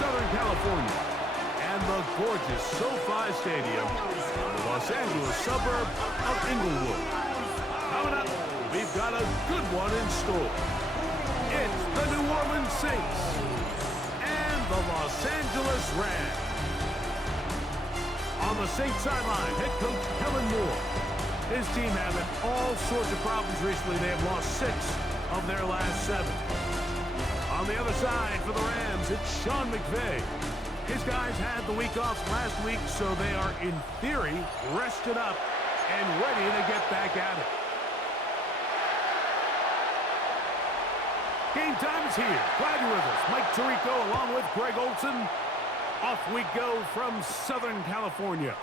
Southern California and the gorgeous SoFi Stadium in the Los Angeles suburb of Inglewood. Coming up, we've got a good one in store. It's the New Orleans Saints and the Los Angeles Rams. On the Saints sideline, head coach Kellen Moore. His team having all sorts of problems recently. They have lost 6 of their last 7. On the other side for the Rams, it's Sean McVay. His guys had the week off last week, so they are, in theory, rested up and ready to get back at it. Game time is here. Glad you're with us. Mike Tirico along with Greg Olson. Off we go from Southern California.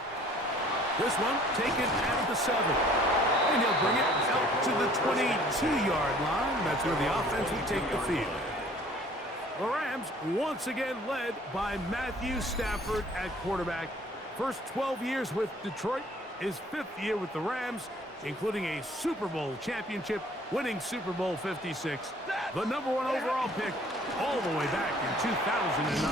This one taken at the 7. And he'll bring it out to the 22-yard line. That's where the offense will take the field. The Rams once again led by Matthew Stafford at quarterback. First 12 years with Detroit, his 5th year with the Rams, including a Super Bowl championship, winning Super Bowl 56. The #1 overall pick all the way back in 2009.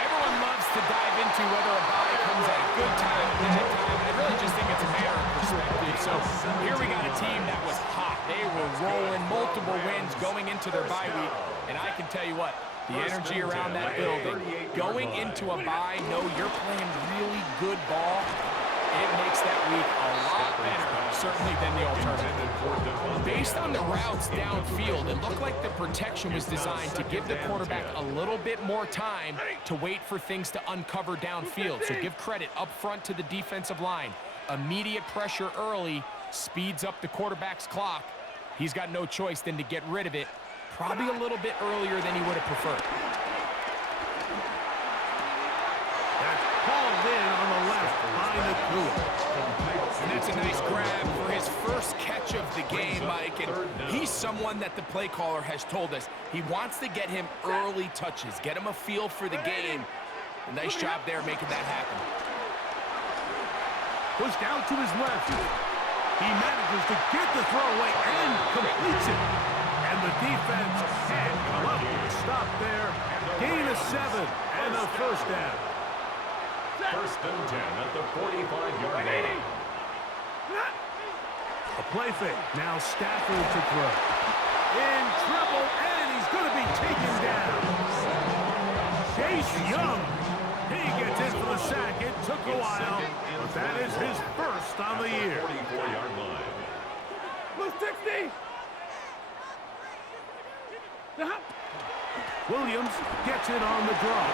Everyone loves to dive into whether a bye comes at a good time or bad time. I really just think it's a matter of perspective. So here we got a team that was hot. They were rolling multiple wins going into their bye week. And I can tell you what, the energy around that building, going into a bye, know you're playing really good ball, it makes that week a lot better, certainly, than the alternative. Based on the routes downfield, it looked like the protection was designed to give the quarterback a little bit more time to wait for things to uncover downfield. So give credit up front to the defensive line. Immediate pressure early speeds up the quarterback's clock. He's got no choice than to get rid of it, probably a little bit earlier than he would have preferred. That's called in on the left by Nakua. And that's a nice grab for his first catch of the game, Mike. And he's someone that the play caller has told us he wants to get him early touches, get him a feel for the game. A nice job there making that happen. Push down to his left. He manages to get the throw away and completes it. And the defense can't come up with a stop there. Gain of 7 and a first down. First and 10 at the 45-yard line. A play fake. Now Stafford to throw. In trouble, and he's going to be taken down. Chase Young. He gets in for the sack. It took a while, but that is his first on the year. 44-yard line. Blue 60. Williams gets it on the draw.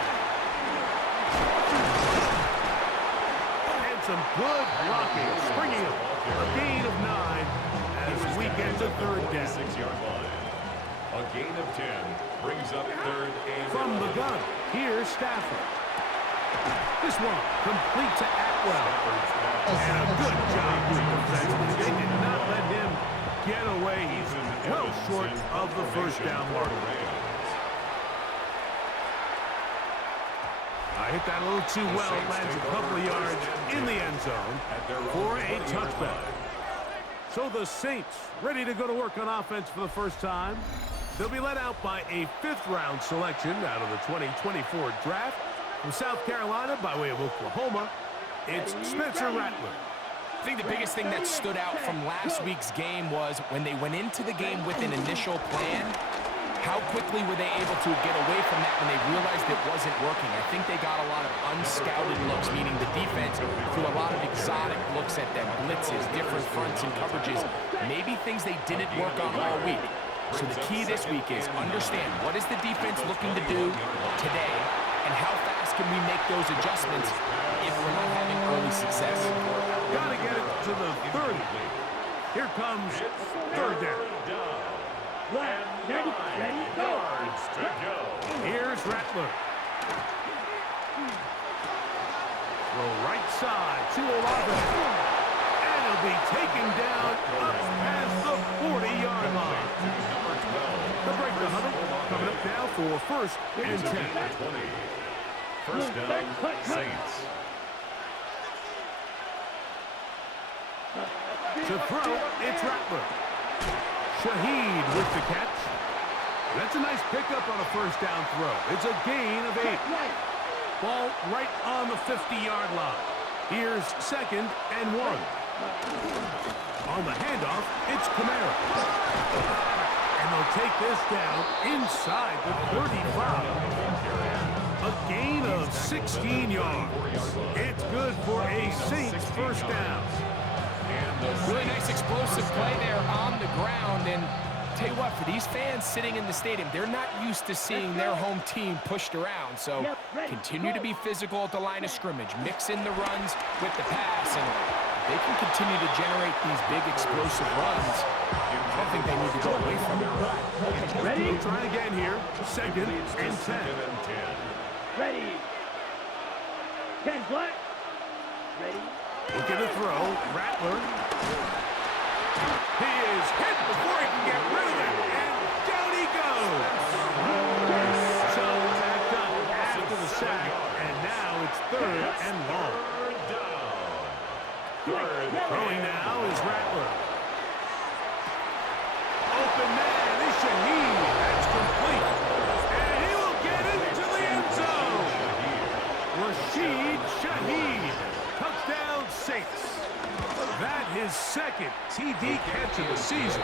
And some good blocking, springing him. A gain of 9 as we get to third down. 6-yard line. A gain of 10 brings up third and from the gun. Here's Stafford. This one complete to Atwell. And a good job with the defense. They did not let him get away. He's well short of the first down mark. I hit that a little too well. Lands a couple of yards in the end zone for a touchback. So the Saints ready to go to work on offense for the first time. They'll be led out by a 5th-round selection out of the 2024 draft. From South Carolina by way of Oklahoma, it's Spencer Rattler. I think the biggest thing that stood out from last week's game was when they went into the game with an initial plan, how quickly were they able to get away from that when they realized it wasn't working? I think they got a lot of unscouted looks, meaning the defense threw a lot of exotic looks at them, blitzes, different fronts and coverages, maybe things they didn't work on all week. So the key this week is understand what is the defense looking to do today and how fast can we make those adjustments if we're not having early success. Got to get it to the 30. Here comes third down. yards to go. Here's Rattler. Throw right side to Olave. And he'll be taken down up past the 40-yard line. The break the huddle coming up now for first and 10. First down, Saints. To throw, it's Rattler. Shaheed with the catch. That's a nice pickup on a first down throw. It's a gain of 8. Ball right on the 50-yard line. Here's 2nd and 1. On the handoff, it's Kamara. And they'll take this down inside the 35. A gain of 16 yards. It's good for a Saints first down. Really nice explosive play there on the ground. And tell you what, for these fans sitting in the stadium, they're not used to seeing their home team pushed around. So continue to be physical at the line of scrimmage. Mix in the runs with the pass. And if they can continue to generate these big explosive runs, I don't think they need to go away from it. Ready? We'll try again here. 2nd and 10. Ready. 10 black. Ready. Look at the throw. Rattler. He is hit before he can get rid of it. And down he goes. So backed up after the sack. And now it's 3rd and long. Throwing now is Rattler. Open man is Shaheed. That's complete. And he will get into the end zone. Rashid Shaheed. Touchdown Saints. That his 2nd TD catch of the season.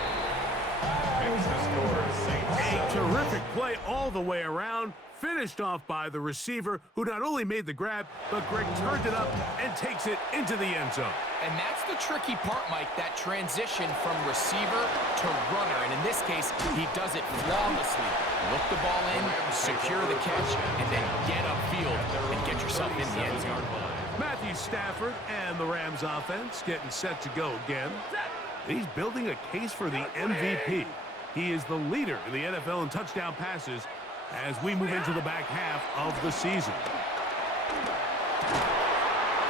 A terrific play all the way around. Finished off by the receiver, who not only made the grab, but Greg turned it up and takes it into the end zone. And that's the tricky part, Mike, that transition from receiver to runner. And in this case, he does it flawlessly. Look the ball in, secure the catch, and then get upfield and get yourself in the end zone. Matthew Stafford and the Rams offense getting set to go again. He's building a case for the MVP. He is the leader in the NFL in touchdown passes as we move into the back half of the season.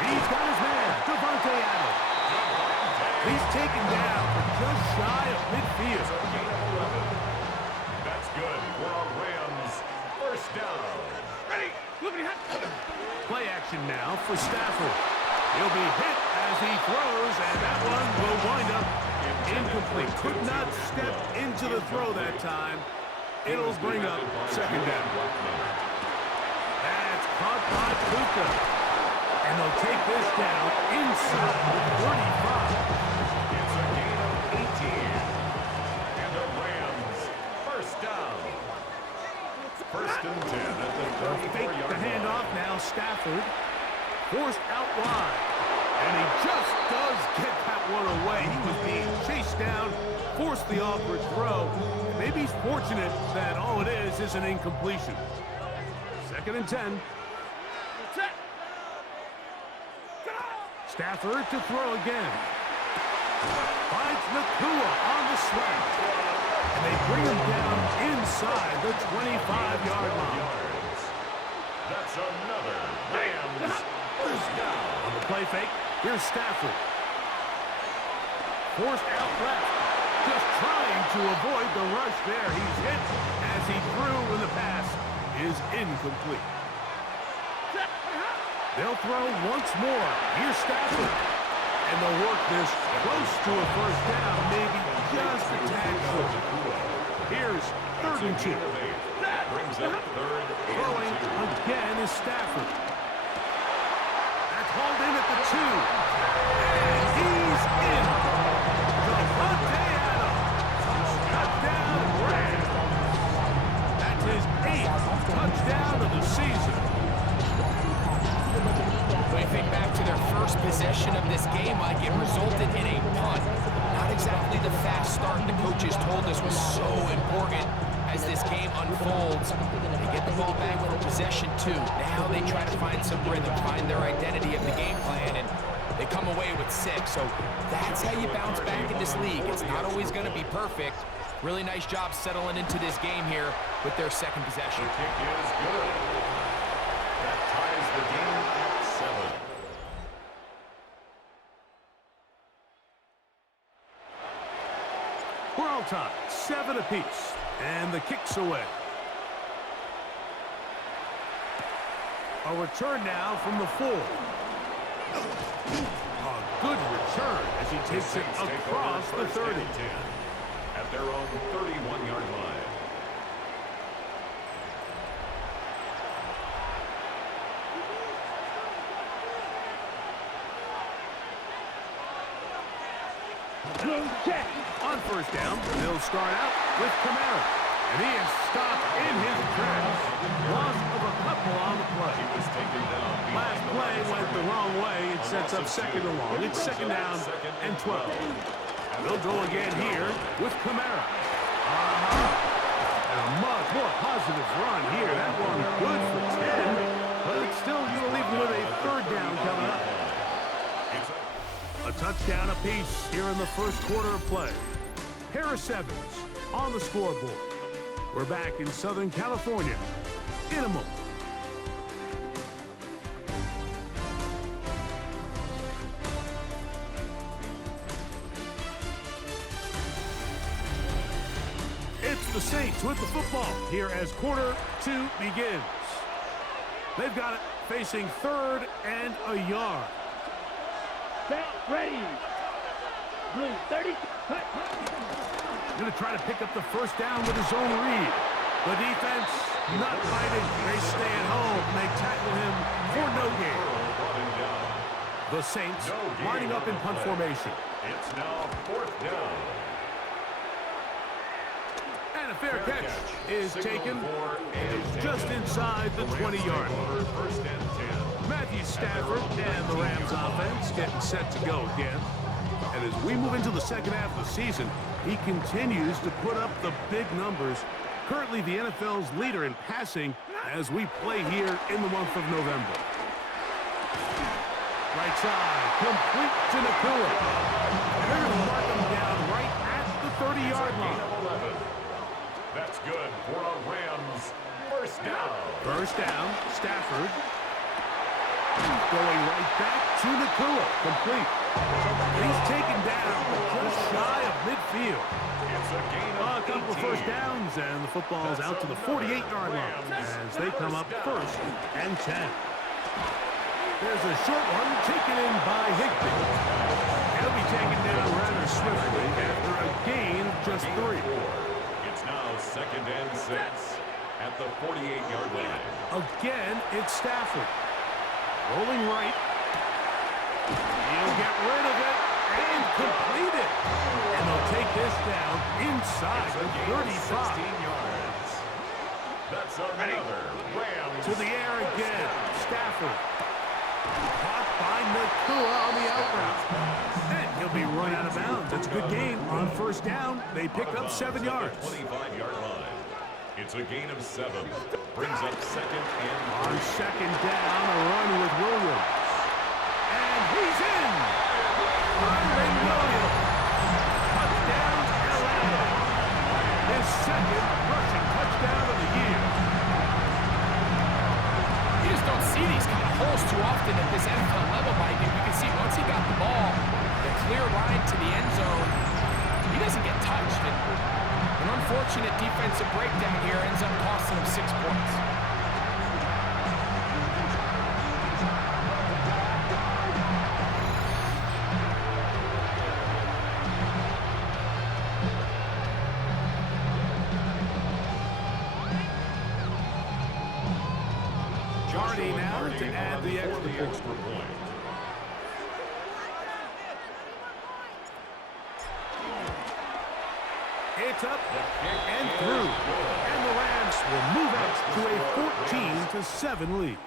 He's got his man, Devontae Adams. He's taken down just shy of midfield. That's good for a Rams first down. Ready. Play action now for Stafford. He'll be hit as he throws, and that one will wind up incomplete. Could not step into the throw that time. It'll bring up 2nd down. That's caught by Puka. And they'll take this down inside the 35. It's a gain of 18. And the Rams first down. 1st and 10 at the 34-yard The handoff now, Stafford. Forced out wide. And he just does get that one away. He was being chased down, forced the awkward throw. And maybe he's fortunate that all it is an incompletion. 2nd and 10. Stafford to throw again. Finds Nakua on the slant. And they bring him down inside the 25-yard line. That's another Rams first down. On the play fake, here's Stafford. Forced out left. Just trying to avoid the rush there. He's hit as he threw when the pass is incomplete. They'll throw once more. Here's Stafford. And they'll work this close to a first down, maybe just a tad short. Here's 3rd and 2. Brings up 3rd and Throwing 2. again is Stafford. That's hauled in at the 2. And he's in. Devontae Adams. Touchdown Rams. That's his 8th touchdown of the season. When you think back to their first possession of this game, Mike, it resulted in a punt. Not exactly the fast start the coaches told us was so important as this game unfolds. They get the ball back for possession 2. Now they try to find some rhythm, find their identity of the game plan, and they come away with 6. So that's how you bounce back in this league. It's not always going to be perfect. Really nice job settling into this game here with their 2nd possession. The kick is good. That ties the game at 7. We're all tied, 7 apiece, and the kick's away. A return now from the 4. A good return as he takes it across the 30. At their own 31-yard line. Blue check. On first down, they'll start out with Camara. And he is stopped in his tracks. Loss of a couple on the play. He was taken down. Last play went the wrong way. It sets up second and long. It's second down and 12. They'll go again here with Camara. And a much more positive run here. That one good for 10. But it's still, you'll leave with a third down coming up. A touchdown apiece here in the first quarter of play. Harris Evans on the scoreboard. We're back in Southern California in a moment. It's the Saints with the football here as quarter 2 begins. They've got it facing third and a yard. Set, ready. Blue 30. Going to try to pick up the first down with his own read. The defense not fighting. They stay at home. They tackle him for no gain. The Saints lining up in punt formation. It's now fourth down. And a fair catch is taken. It's just inside the 20-yard line. First and 10. Matthew Stafford and the Rams offense getting set to go again. And as we move into the second half of the season, he continues to put up the big numbers. Currently the NFL's leader in passing as we play here in the month of November. Right side, complete to Nakua. And they're going to mark him down right at the 30-yard line. That's good for a Rams first down. First down, Stafford. Going right back to Nakua, complete. He's taken down, but just shy of midfield. It's a gain A of couple of 18. first downs, and the football's out to the 48-yard line as they come up first and 10. There's a short one taken in by Higbee. He'll be taken down rather swiftly after a gain of just 3. It's now second and 6 at the 48-yard line. Again, it's Stafford. Rolling right. He'll get rid of it and complete it. And they'll take this down inside the 35. 16 yards. That's another Rams. To the air again. Stafford. Caught by Nakua on the out route. And he'll be run out of bounds. It's a good gain on first down. They pick up 7 yards. 25-yard line. It's a gain of 7. Brings up second and On second down, a run with Williams. And he's in. Byron Williams. Touchdown, LA. His second rushing touchdown of the year. You just don't see these kind of holes too often at this NFL level, Mike. And you can see once he got the ball, the clear line to the end zone, he doesn't get touched. And an unfortunate defensive breakdown here ends up costing him 6 points. Jardy now to add the extra point. It's up and through. And the Rams will move out to a 14-7 lead.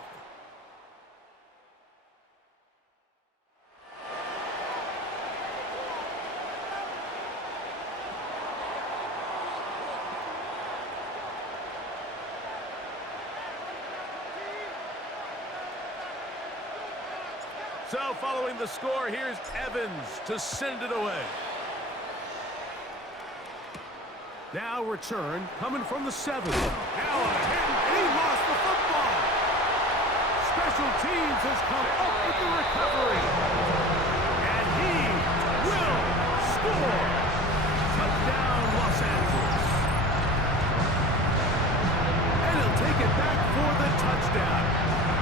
So following the score, here's Evans to send it away. Now return, coming from the 7. Now on a hit, and he lost the football. Special teams has come up with the recovery. And he will score. Touchdown, Los Angeles. And he'll take it back for the touchdown.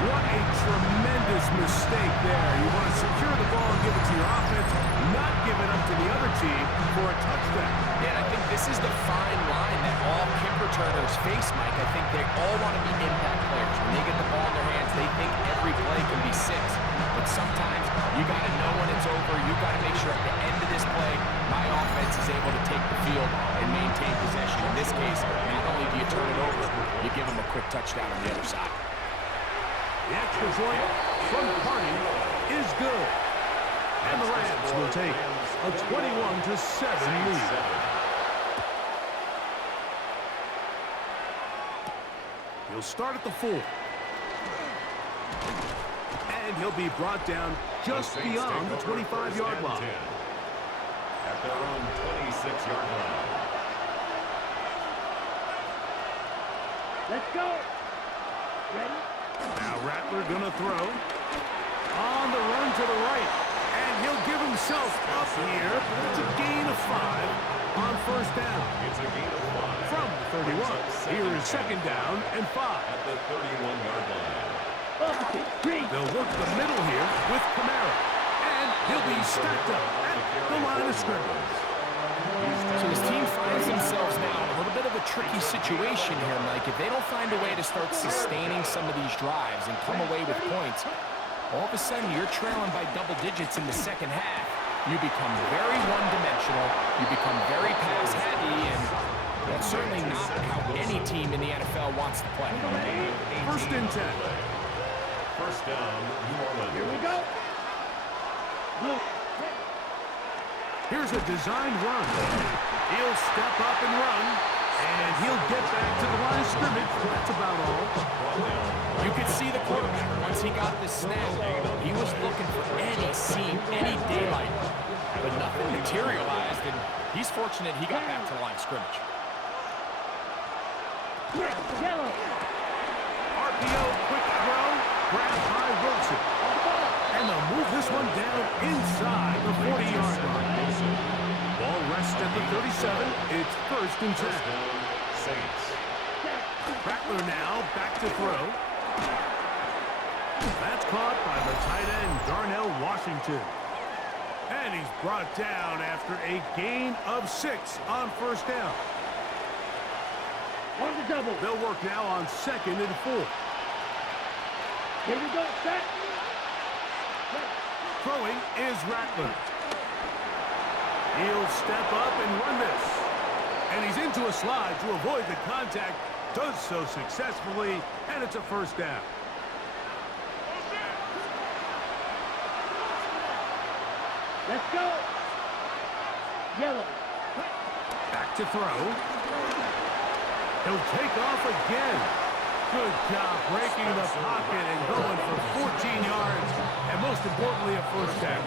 What a tremendous move mistake there. You want to secure the ball and give it to your offense, not give it up to the other team for a touchdown. Yeah, and I think this is the fine line that all kick returners face, Mike. I think they all want to be impact players. When they get the ball in their hands, they think every play can be 6. But sometimes you got to know when it's over. You got to make sure at the end of this play, my offense is able to take the field and maintain possession. In this case, not only do you turn it over, you give them a quick touchdown on the other side. The extra point from Carney is good. And the Rams will take a 21-7 lead. He'll start at the 4. And he'll be brought down just beyond the 25-yard line. At their own 26-yard line. Let's go. Ready? Now Rattler gonna throw. On the run to the right. And he'll give himself up here. It's a gain of 5 on first down. It's a gain of 5. From the 31. Here is second down and 5. At the 31-yard line. They'll work the middle here with Kamara. And he'll be stacked up at the line of scrimmage. So his team finds themselves now in a little bit of a tricky situation here, Mike. If they don't find a way to start sustaining some of these drives and come away with points, all of a sudden you're trailing by double digits in the second half. You become very one-dimensional. You become very pass-heavy, and that's certainly not how any team in the NFL wants to play. First and 10. First down, New Orleans. Here we go. Blue. Here's a designed run. He'll step up and run, and he'll get back to the line of scrimmage. That's about all. You could see the quarterback, once he got the snap, he was looking for any seam, any daylight, but nothing materialized, and he's fortunate he got back to the line of scrimmage. Yellow. RPO, quick throw, grabbed by Wilson. And they'll move this one down inside the 40-yard line. Ball rests at the 37. It's first and 10. Saints. Rattler now back to throw. That's caught by the tight end, Darnell Washington. And he's brought down after a gain of 6 on first down. On the double. They'll work now on second and 4. Here we go. Set. Throwing is Rattler. He'll step up and run this. And he's into a slide to avoid the contact. Does so successfully, and it's a first down. Let's go. Yellow. Back to throw. He'll take off again. Good job breaking the pocket and going for 14 yards. And most importantly, a first down.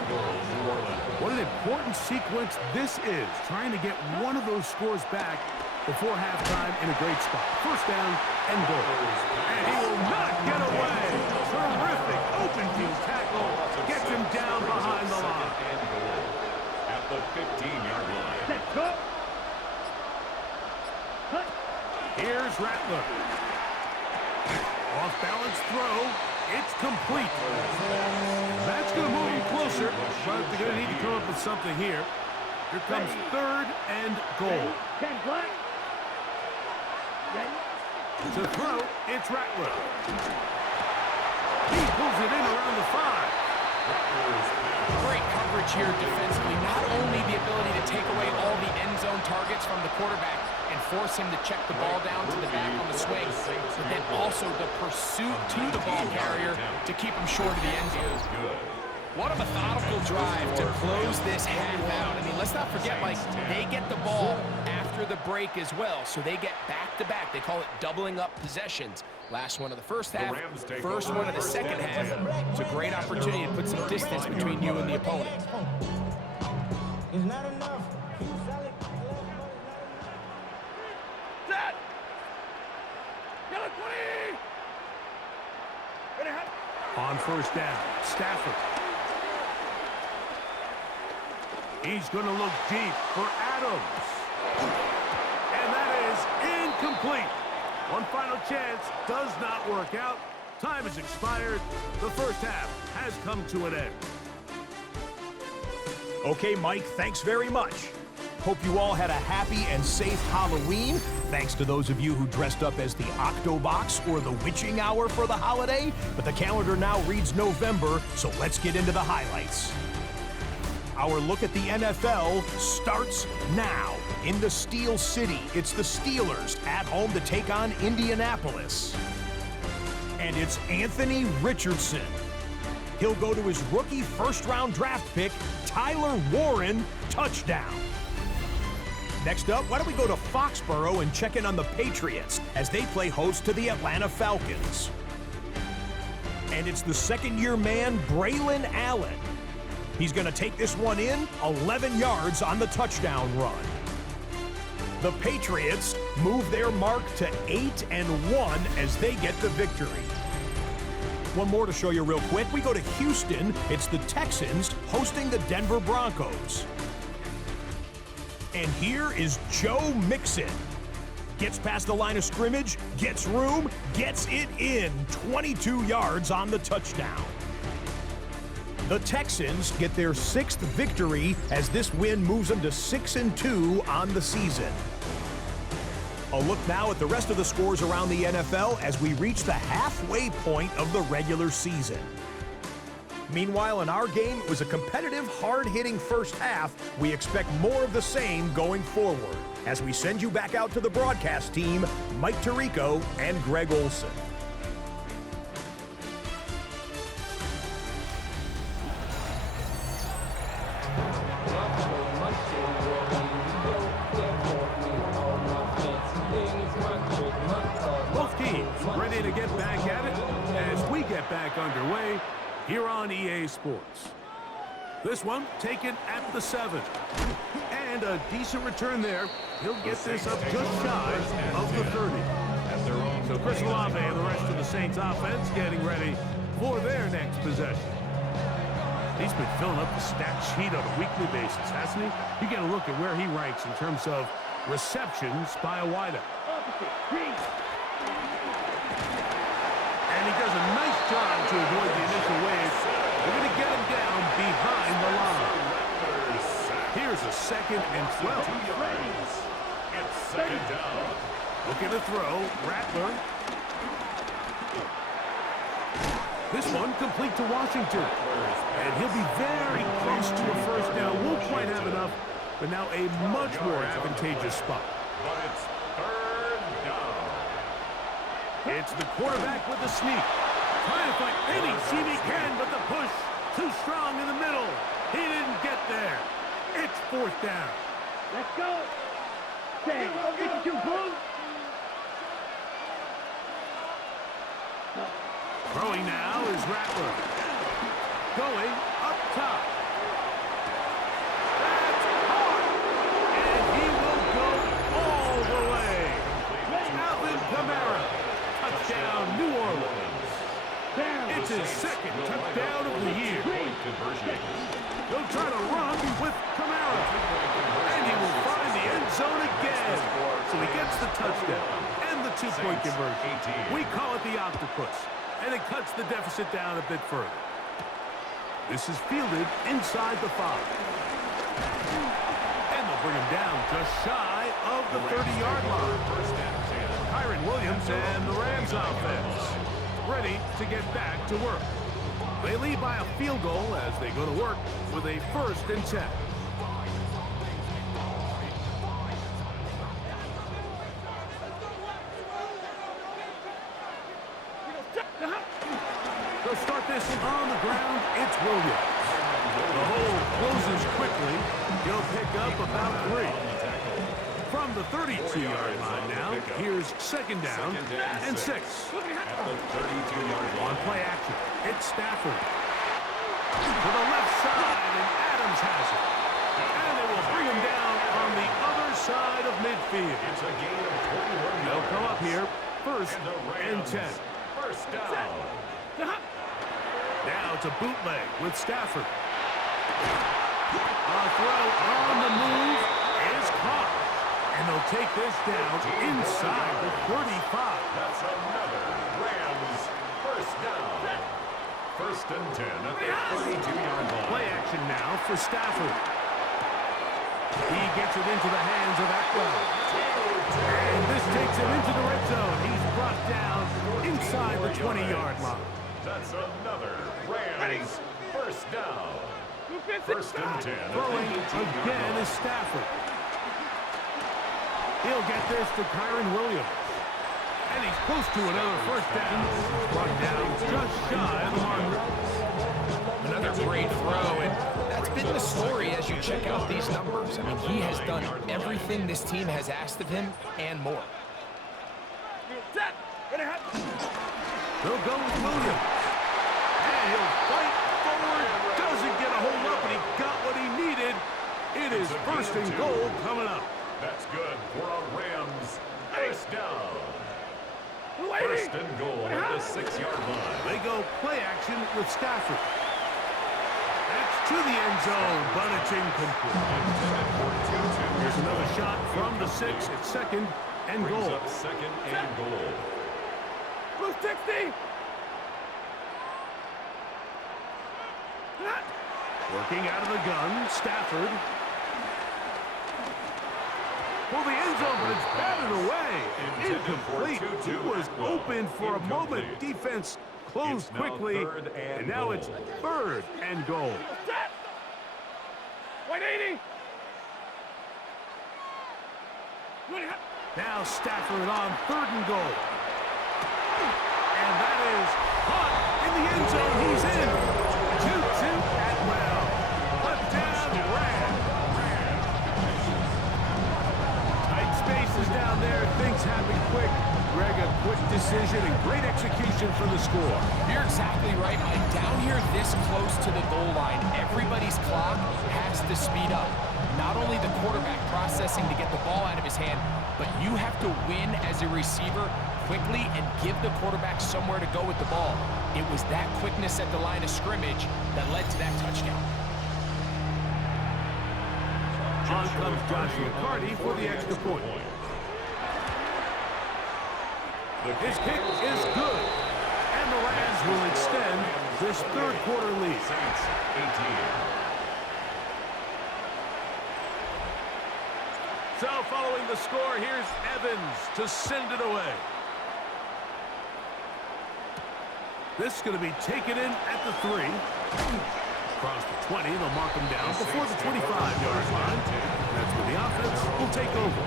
What an important sequence this is. Trying to get one of those scores back before halftime in a great spot. First down and goal. And he will not get away. Terrific open field tackle. Gets him down behind the line. At the 15-yard line. Set. Go. Here's Rattler. Off-balance throw. It's complete. That's going to move him closer, but they're going to need to come up with something here. Here comes third and goal. 10 black. Ready? To throw, it's Rattler. He pulls it in around the 5. Great coverage here defensively. Not only the ability to take away all the end zone targets from the quarterback and force him to check the ball down to the back on the swing, but then also the pursuit to the ball carrier to keep him short of the end zone. What a methodical drive to close this half out. I mean, let's not forget, Mike, they get the ball after the break as well, so they get back-to-back. They call it doubling up possessions. Last one of the first half, first one of the second half. It's a great opportunity to put some distance between you and the opponent. It's not enough. Set! Yellow 20! On first down, Stafford. He's going to look deep for Adams. And that is incomplete. One final chance does not work out. Time has expired. The first half has come to an end. Okay, Mike, thanks very much. Hope you all had a happy and safe Halloween. Thanks to those of you who dressed up as the Octobox or the Witching Hour for the holiday. But the calendar now reads November, so let's get into the highlights. Our look at the NFL starts now. In the Steel City, it's the Steelers at home to take on Indianapolis. And it's Anthony Richardson. He'll go to his rookie first-round draft pick, Tyler Warren, touchdown. Next up, why don't we go to Foxborough and check in on the Patriots as they play host to the Atlanta Falcons. And it's the second-year man, Braylon Allen. He's going to take this one in, 11 yards on the touchdown run. The Patriots move their mark to 8-1 as they get the victory. One more to show you real quick. We go to Houston. It's the Texans hosting the Denver Broncos. And here is Joe Mixon. Gets past the line of scrimmage, gets room, gets it in. 22 yards on the touchdown. The Texans get their 6th victory as this win moves them to 6-2 on the season. A look now at the rest of the scores around the NFL as we reach the halfway point of the regular season. Meanwhile, in our game, it was a competitive, hard-hitting first half. We expect more of the same going forward. As we send you back out to the broadcast team, Mike Tirico and Greg Olson. Both teams ready to get back at it as we get back underway here on EA Sports. This one taken at the 7. And a decent return there. He'll get this up just shy of the 30. So Chris Olave and the rest of the Saints offense getting ready for their next possession. He's been filling up the stat sheet on a weekly basis, hasn't he? You get a look at where he ranks in terms of receptions by a wideout. And he does a nice job to avoid the initial wave. They're going to get him down behind the line. Here's a 2nd and 12. It's 2nd down. Looking to throw. Rattler. This one complete to Washington. And he'll be very close to a first down. Won't quite have enough, but now a much more advantageous spot. But it's 3rd down. It's the quarterback with the sneak. Trying to find any seam he can, but the push too strong in the middle. He didn't get there. It's 4th down. Let's go. Say, get you, boom. Throwing now is Rattler. Going up top. That's hard. And he will go all the way. Alvin Kamara. Touchdown, New Orleans. It's his 2nd touchdown of the year. He'll try to run with Kamara. And he will find the end zone again. So he gets the touchdown and the 2-point conversion. We call it the octopus. And it cuts the deficit down a bit further. This is fielded inside the 5. And they'll bring him down just shy of the 30-yard line. Kyron Williams and the Rams offense ready to get back to work. They lead by a field goal as they go to work with a 1st and 10. They'll start this on the ground. It's Williams. The hole closes quickly. He'll pick up about 3. From the 32-yard line now, here's 2nd down and 6. On play action, it's Stafford. To the left side, and Adams has it. And they will bring him down on the other side of midfield. They'll come up here, 1st and 10. First down. Now it's a bootleg with Stafford. A throw on the move is caught. And they'll take this down inside the 35. That's another Rams first down. First and 10 at the 32-yard line. Play action now for Stafford. He gets it into the hands of Atwell. And this takes him into the red zone. He's brought down inside the 20-yard line. That's another Rams first down. First and 10. Throwing again is Stafford. He'll get this to Kyron Williams. And he's close to another first down. Brought down just shy of the marker. Another great throw, and that's been the story as you check out these numbers. I mean, he has done everything this team has asked of him and more. They'll go with Williams. And he'll fight forward. Doesn't get a hold up, but he got what he needed. It is first and goal coming up. That's good for a Rams first down. First and goal at the 6-yard line. They go play action with Stafford. That's to the end zone, but it's incomplete. Here's another shot from the 6 at second and Brings goal. up second and goal. Blue 60. Working out of the gun, Stafford. For the end zone, but it's batted away. Incomplete. He was open for a moment. Defense closed quickly, and now it's third and goal. 180. Now Stafford on third and goal. And that is caught in the end zone. He's in. 2-2 Atwell. Touchdown Rams. Tight spaces down there. Things happen quick. Greg, a quick decision and great execution for the score. You're exactly right, Mike. Down here this close to the goal line, everybody's clock has to speed up. Not only the quarterback processing to get the ball out of his hand, but you have to win as a receiver quickly and give the quarterback somewhere to go with the ball. It was that quickness at the line of scrimmage that led to that touchdown. On comes Joshua Carty for the extra point. His kick is good. And the Rams will extend this third quarter lead. Saints 18. So following the score, here's Evans to send it away. This is going to be taken in at the 3. Across the 20, they'll mark him down before the 25-yard line. That's when the offense will take over.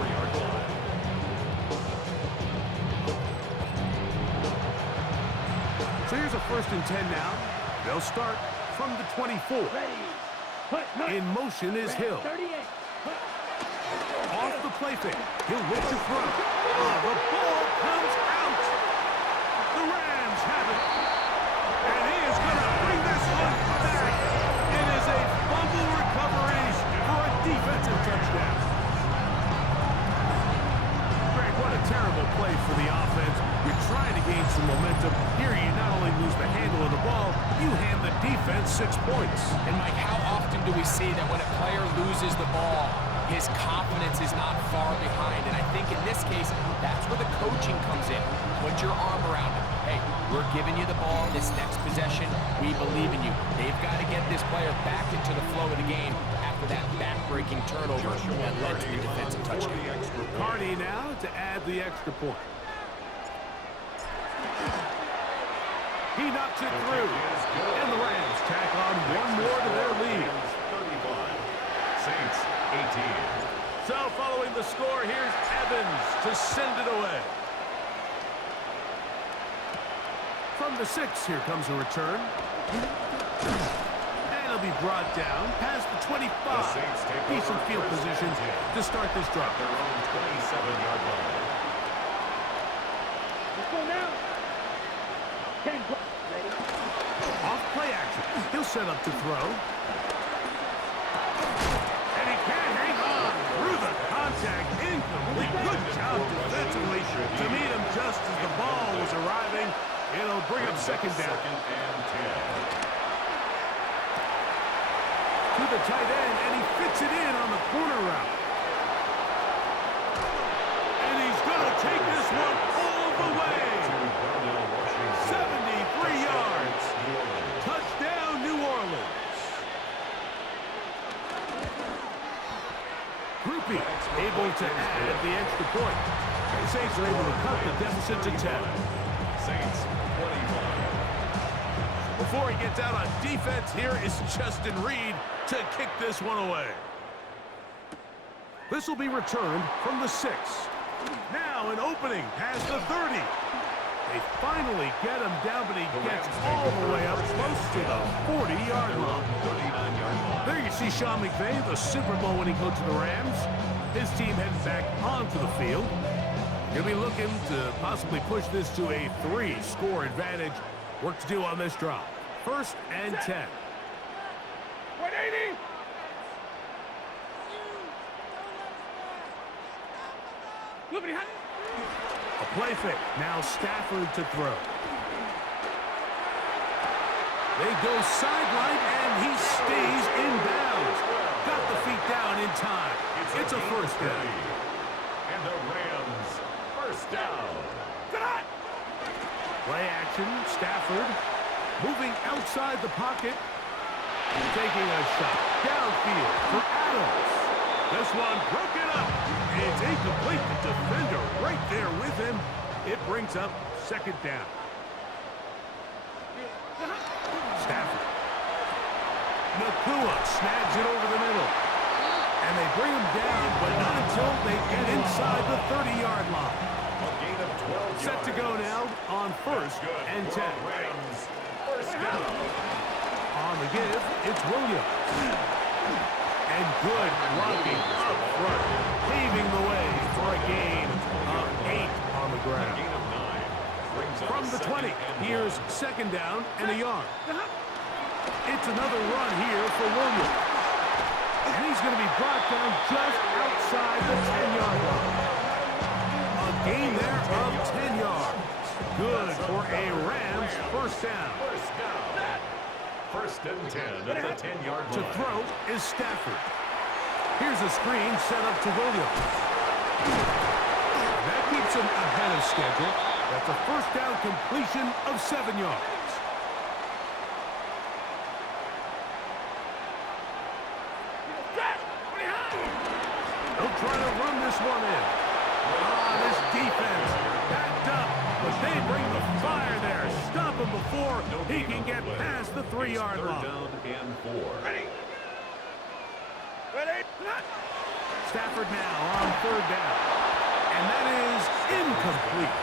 So here's a first and 10 now. They'll start from the 24. In motion is Hill. Off the play fake. He'll look to throw. Oh, the ball comes out. The Rams have it. And he is going to bring this one back. It is a fumble recovery for a defensive touchdown. Greg, what a terrible play for the offense. You're trying to gain some momentum. Here you not only lose the handle of the ball, you hand the defense 6 points. And Mike, how often do we see that when a player loses the ball, his confidence is not far behind? And I think in this case, that's where the coaching comes in. Put your arm around him. Hey, we're giving you the ball this next possession. We believe in you. They've got to get this player back into the flow of the game after that back-breaking turnover that led to the defensive touchdown. Carty now to add the extra point. He knocks it through. And the Rams tack on one more to their lead. 35. Saints 18. So following the score, here's Evans to send it away. From the 6, here comes a return. And it'll be brought down past the 25. Decent field position to start this drive. Their own 27-yard line. Let's go now. 10. Off play action. He'll set up to throw. And he can't hang on through the contact. Incomplete. Good job defensively to meet him just as the ball was arriving. It'll bring up second down. Second and 10. To the tight end, and he fits it in on the corner route. And he's going to take this one all the way. 73 yards. Opie able to add the extra point. The Saints are able to cut the deficit to 10. Saints 25. Before he gets out on defense, here is Justin Reed to kick this one away. This will be returned from the 6. Now an opening past the 30. They finally get him down, but he gets all the way up close to the 40-yard line. There you see Sean McVay, the Super Bowl winning coach of the Rams. His team heading back onto the field. He'll be looking to possibly push this to a 3-score advantage. Work to do on this drive. 1st and 10. 180. A play fake. Now Stafford to throw. They go sideline, and he stays in bounds. Got the feet down in time. It's a first down. And the Rams, first down. Play action. Stafford moving outside the pocket. Taking a shot downfield for Adams. This one broken up. It's incomplete. The defender right there with him. It brings up 2nd down. Stafford. Nakua snags it over the middle. And they bring him down, but not until they get inside the 30-yard line. A gain of 12 Set to go now on 1st and 10. Rams, first down. On the give, it's Williams. And good blocking up front, paving the way for a gain of 8 on the ground. Gain of 9. Brings up From the 20, here's 2nd down and a yard. It's another run here for Williams. And he's going to be brought down just outside the 10-yard line. A gain there of 10 yards. Good for a Rams first down. First down. 1st and 10 at the 10-yard line. To throw is Stafford. Here's a screen set up to Williams. That keeps him ahead of schedule. That's a first down completion of 7 yards. They'll try to run this one in. This defense backed up, but they bring the fire there. Stop him before he can get past the 3-yard line. 3rd down and 4. Ready. Stafford now on 3rd down. And that is incomplete.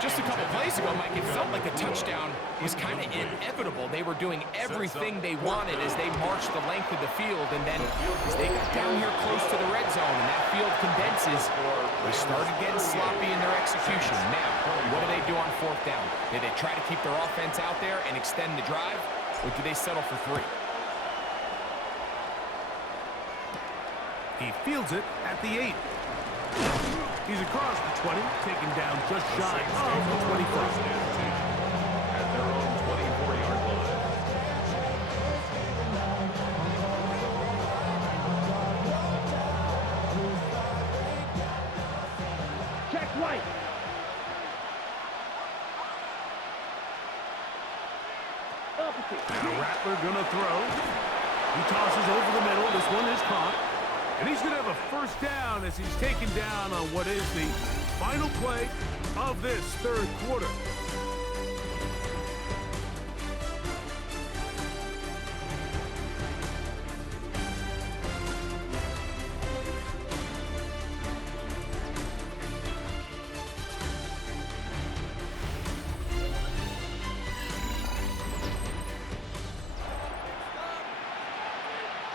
Just a couple plays ago, Mike, it felt like the touchdown was kind of inevitable. They were doing everything they wanted as they marched the length of the field, and then as they got down here close to the red zone and that field condenses, they started getting sloppy in their execution. Now, what do they do on 4th down? Do they try to keep their offense out there and extend the drive, or do they settle for 3? He fields it at the 8. He's across the 20, taken down just shy of the 21st. At their own 24-yard line. Check White. Opposite. Now Rattler gonna throw. He tosses over the middle. This one is caught. And he's going to have a first down as he's taken down on what is the final play of this 3rd quarter.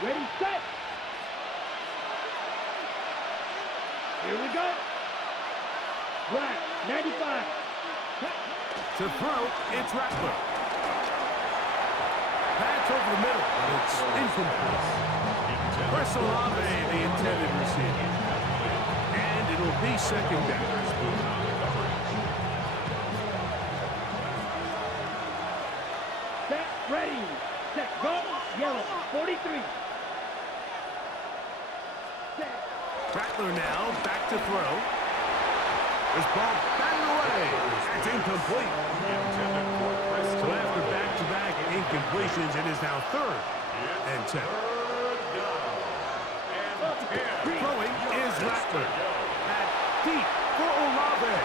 Ready, set. Here we go. Black, 95. To throw, it's Rattler. That's over the middle, but it's incomplete. Chris Olave, the intended receiver. And it'll be 2nd down. Set, ready. Set, go. Yellow, 43. Set. Rattler now back to throw. This ball batted away. It's incomplete. So after back-to-back incompletions, it is now 3rd and 10. Throwing is Rattler. That deep for Olave.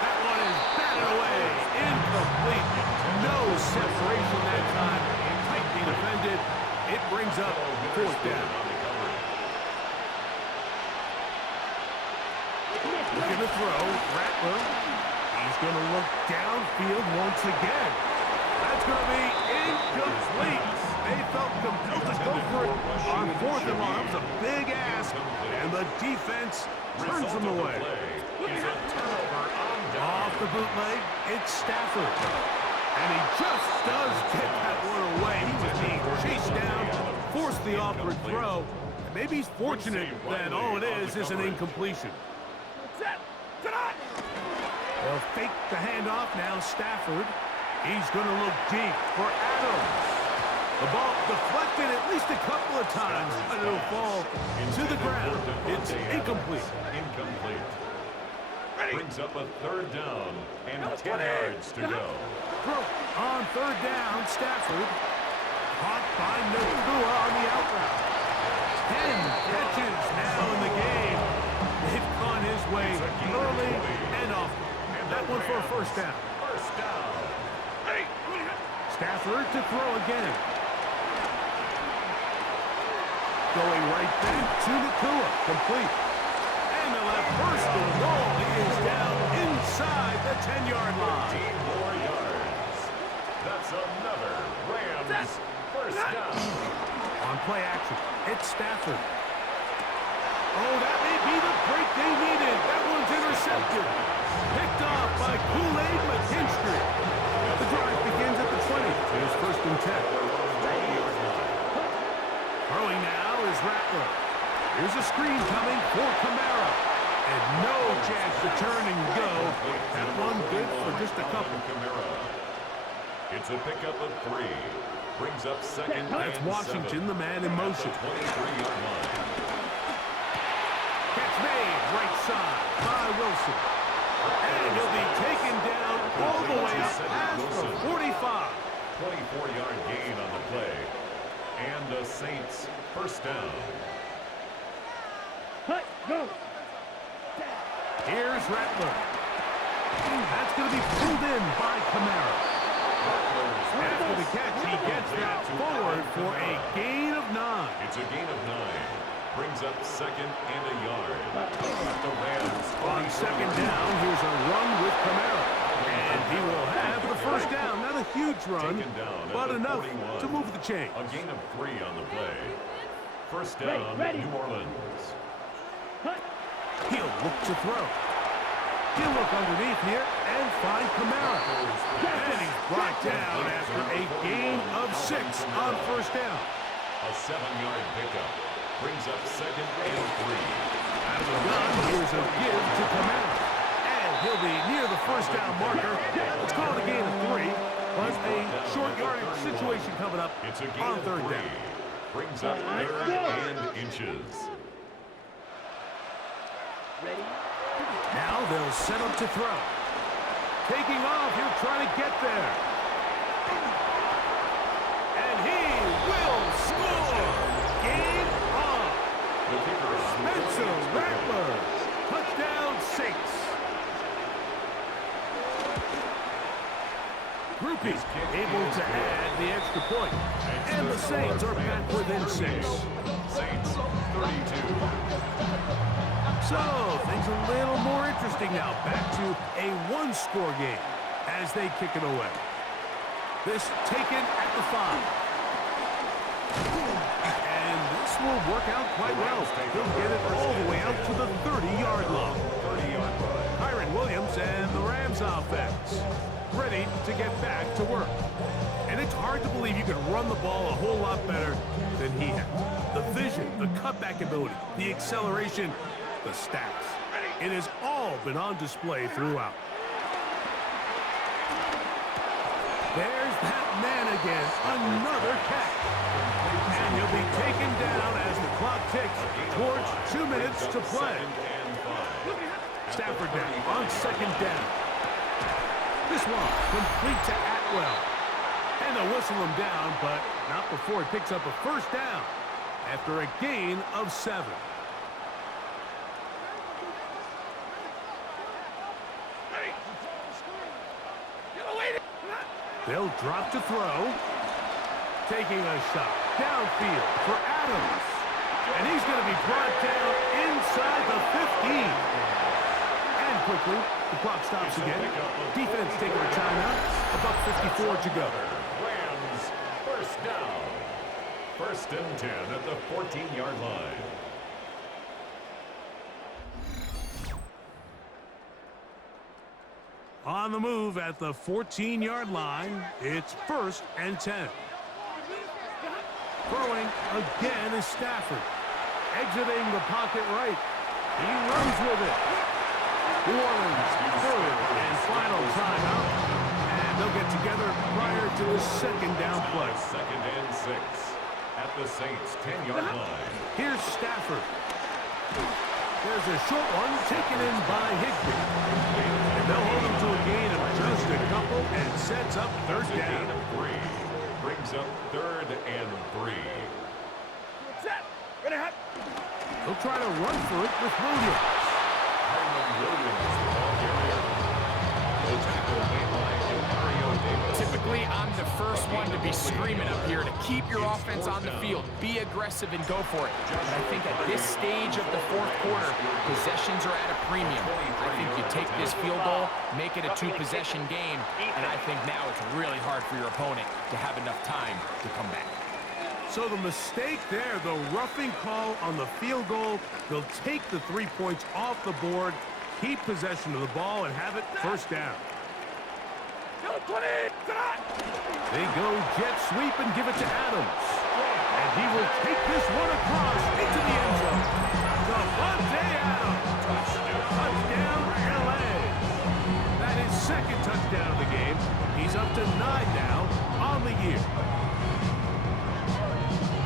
That one is batted away. Incomplete. No separation that time. Tightly defended. It brings up fourth down. Looking to throw. Rattler. He's going to look downfield once again. That's going to be incomplete. They felt compelled to go for it on fourth and long. That was a big ask, and the defense turns them away. Off the bootleg, it's Stafford. And he just does get that one away. He was being chased down, forced the awkward throw. And maybe he's fortunate that all it is an incompletion. They'll fake the handoff now, Stafford. He's going to look deep for Adams. The ball deflected at least a couple of times, and it'll fall to the ground. It's incomplete. Incomplete. Brings up a third down and 10 yards to go. On third down, Stafford. Caught by Nakua on the out route. 10 catches now in the game. They've gone his way early and often. That one for a first down. First down. Stafford to throw again. Going right back to Nakua. Complete. And they'll have first and goal. He is down inside the 10-yard line. 15 more yards. That's another Rams first down. On play action, it's Stafford. Oh, that may be the break they needed. That one's intercepted. Picked off by Kool-Aid McKinstry. The drive begins at the 20. Here's first and 10. Throwing now is Rattler. Here's a screen coming for Kamara. And no chance to turn and go. That one good for just a couple. It's a pickup of 3. Brings up second. That's Washington, the man in motion. 23-yard line. Catch made, right side by Wilson. And he'll be taken down all the way up past the 45. 24-yard gain on the play. And the Saints first down. Go. Here's Rattler. That's going to be pulled in by Kamara. After the catch, he gets that forward for a gain of 9. It's a gain of 9. Brings up second and a yard. The Rams On second down, here's a run with Kamara. And he will have the first down. Not a huge run, but enough to move the chains. A gain of 3 on the play. First down, New Orleans. He'll look to throw. He'll look underneath here and find Kamara. And he's brought down after a gain of 6 on first down. A 7-yard pickup. Brings up second and 3. Out of the gun, here's a give to Kamara. And he'll be near the first down marker. Let's call it a gain of 3. But a short yardage situation coming up It's a gain on of third 3. down. Brings up third and inches. Now they'll set up to throw. Taking off, he'll try to get there. And he will score! Game on! The kicker is Spencer Rattler. Touchdown, Saints. Groupie able to add the extra point. And the Saints are back within 6. Saints 32. So, things a little more interesting now. Back to a one-score game as they kick it away. This taken at the 5. And this will work out quite well. He'll get it all the way out to the 30-yard line. 30-yard line. Kyron Williams and the Rams offense ready to get back to work. And it's hard to believe you can run the ball a whole lot better than he has. The vision, the cutback ability, the acceleration, the stats. It has all been on display throughout. There's that man again, another catch. And he'll be taken down as the clock ticks towards 2 minutes to play. Stafford down on second down. This one complete to Atwell. And they'll whistle him down, but not before he picks up a first down after a gain of 7. They'll drop to throw. Taking a shot downfield for Adams. And he's going to be brought down inside the 15. And quickly, the clock stops again. Defense taking a timeout. About 54 to go. Rams, first down. First and 10 at the 14-yard line. On the move at the 14-yard line, it's first and 10. Throwing again is Stafford. Exiting the pocket right. He runs with it. New Orleans, third and final timeout. And they'll get together prior to the second down play. Second and 6 at the Saints' 10-yard line. Here's Stafford. There's a short one taken in by Higbee. And they'll hold him to a gain of just a couple and sets up third down. Brings up third and 3. They'll try to run for it with Williams. Typically, I'm the first one to be screaming up here to keep your offense on the field. Be aggressive and go for it. But I think at this stage of the fourth quarter, possessions are at a premium. I think you take this field goal, make it a two-possession game, and I think now it's really hard for your opponent to have enough time to come back. So the mistake there, the roughing call on the field goal, they'll take the 3 points off the board, keep possession of the ball, and have it first down. They go jet sweep and give it to Adams. And he will take this one across into the end zone. Davante Adams. Touchdown, L.A. That is second touchdown of the game. He's up to 9 now on the year.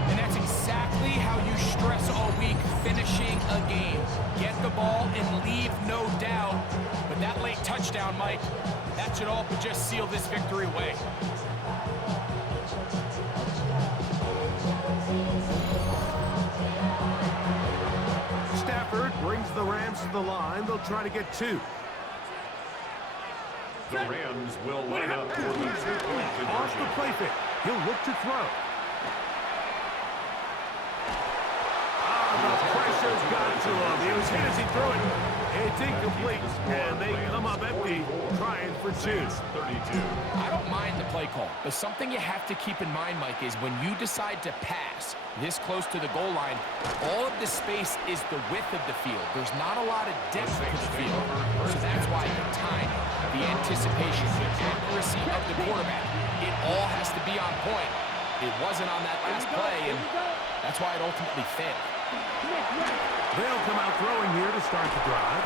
And that's exactly how you stress all week, finishing a game. Get the ball and leave no doubt. But that late touchdown, Mike, that should all but just seal this victory away. Stafford brings the Rams to the line. They'll try to get 2. The Rams will line up for the 2-point conversion. Off the play fake. He'll look to throw. The pressure's got to him. He was hit as he threw it. It's incomplete, and they come up empty, trying for 2. 32. I don't mind the play call, but something you have to keep in mind, Mike, is when you decide to pass this close to the goal line, all of the space is the width of the field. There's not a lot of depth to the field. So that's why the time, the anticipation, the accuracy of the quarterback, it all has to be on point. It wasn't on that last play, and that's why it ultimately failed. They'll come out throwing here to start the drive.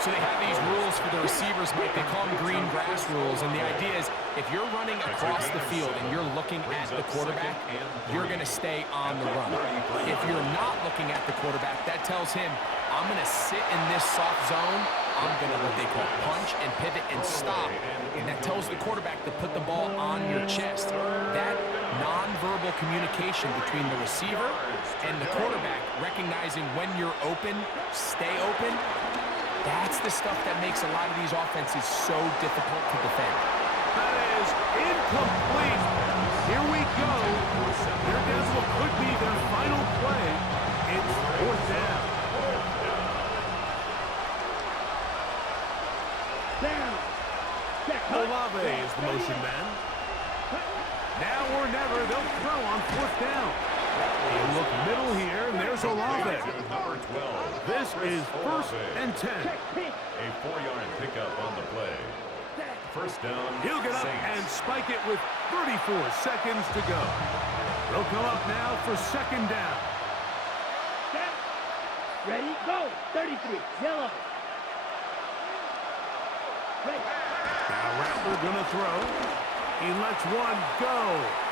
So they have these rules for the receivers, Mike. They call them green grass rules. And the idea is if you're running across the field and you're looking at the quarterback, you're going to stay on the run. If you're not looking at the quarterback, that tells him, I'm going to sit in this soft zone. I'm going to what they call punch and pivot and stop. And that tells the quarterback to put the ball on your chest. That nonverbal communication between the receiver and the quarterback, recognizing when you're open, stay open, that's the stuff that makes a lot of these offenses so difficult to defend. That is incomplete. Here we go. There goes what could be their final play. It's fourth down. Olave is the motion man. Now or never, they'll throw on fourth down. They look middle here, and there's Olave. Number 12. This is first and 10. A 4-yard pickup on the play. First down. He'll get up and spike it with 34 seconds to go. They'll come up now for second down. Ready, go. 33, yellow. Ready. Now Rattler gonna throw. He lets one go.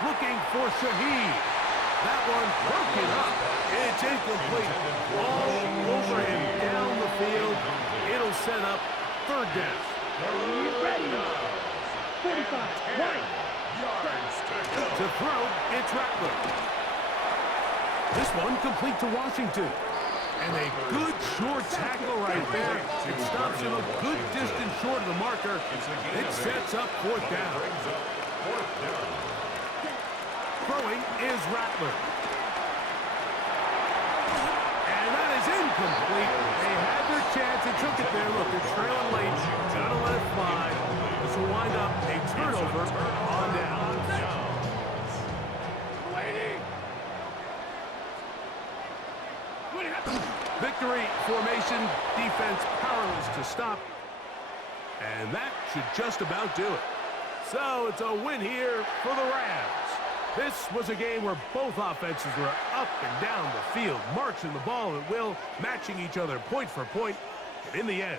Looking for Shaheed. That one broken up. It's incomplete. All over him down the field. It'll set up third down. Ready. 45, right. To throw, it's Rattler. This one complete to Washington. And a good short tackle right there. It stops him a good distance short of the marker. It sets up fourth down. 4th down. Throwing is Rattler. And that is incomplete. They had their chance and took it there. Look, they're trailing late. Gotta let it fly. This will wind up a turnover on down. Victory formation, defense powerless to stop. And that should just about do it. So it's a win here for the Rams. This was a game where both offenses were up and down the field, marching the ball at will, matching each other point for point. And in the end,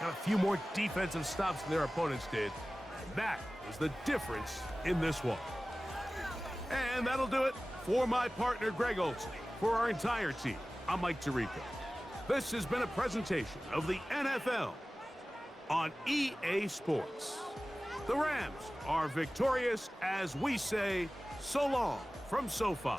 got a few more defensive stops than their opponents did. And that was the difference in this one. And that'll do it for my partner, Greg Olsen. For our entire team, I'm Mike Tirico. This has been a presentation of the NFL on EA Sports. The Rams are victorious as we say so long from SoFi.